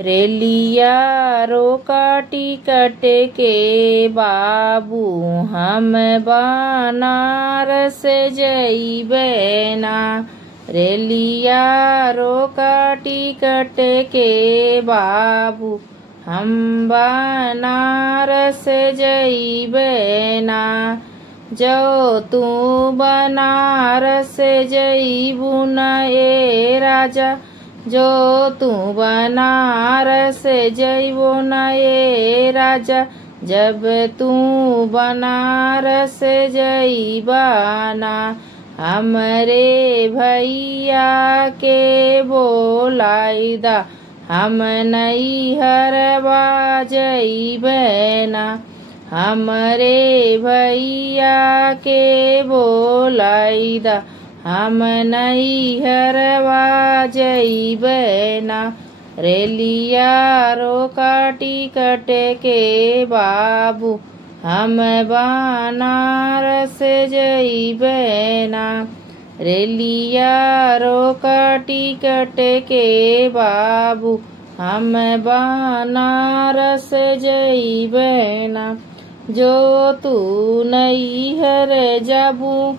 रेलिया रोका टिकट के बाबू हम बनारस जइबे ना। रेलिया रोका टिकट के बाबू हम बनारस जइबे ना। जो तू बनारस जइबू न ए राजा, जो तू बनारस जइबो न ए राजा, जब तू बनारस जइबा ना। हमरे भैया के बोलाइदा, हम नैहरवा जइबे ना। हमरे भैया के बोलाइदा, हम नैहरवा जइबे ना। रेलिया रोका टिकट के बाबू हम बनारस जइबे ना। रेलिया रोका टिकट के बाबू हम बनारस जइबे ना। जो तू नैहर जाबू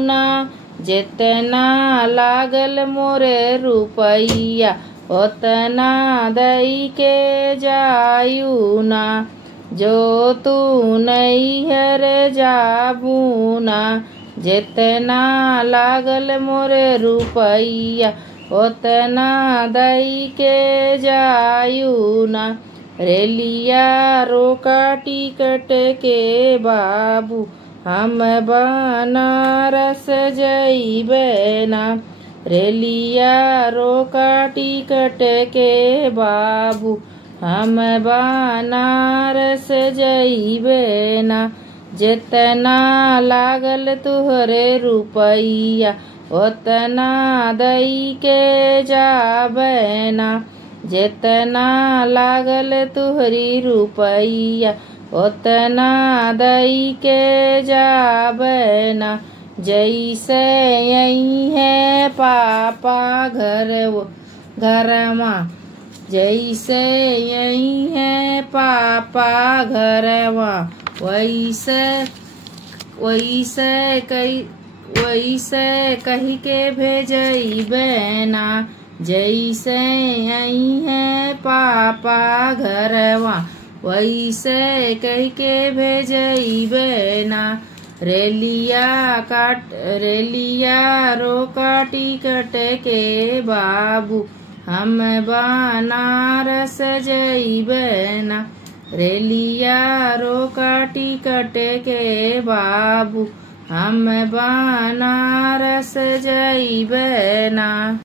ना, जितना लागल मोरे रुपैया ओतना दई के जायू ना। जो तू नैहर जाबू ना, जितना लागल मोरे रुपैया ओतना दई के जायू ना। रेलिया रोका टिकट के बाबू हम बनारस जइबे ना। रेलिया रोका टिकट के बाबू हम बनारस जइबे ना। जितना लागल तुहरे रुपैया ओतना दई के जाबे ना। जितना लागल तुहरी रुपैया ओतना दई के जाबे ना। जैसे यही है पापा घरमा, जैसे यही है पापा घरमा, वैसे कही के भेजइबे ना। जैसे यही है पापा घरवा, वैसे कह के भेजइबे ना। रेलिया रोका टिकट के बाबू हम बनारस जइबे ना। रेलिया रोका टिकट के बाबू हम बनारस जइबे ना।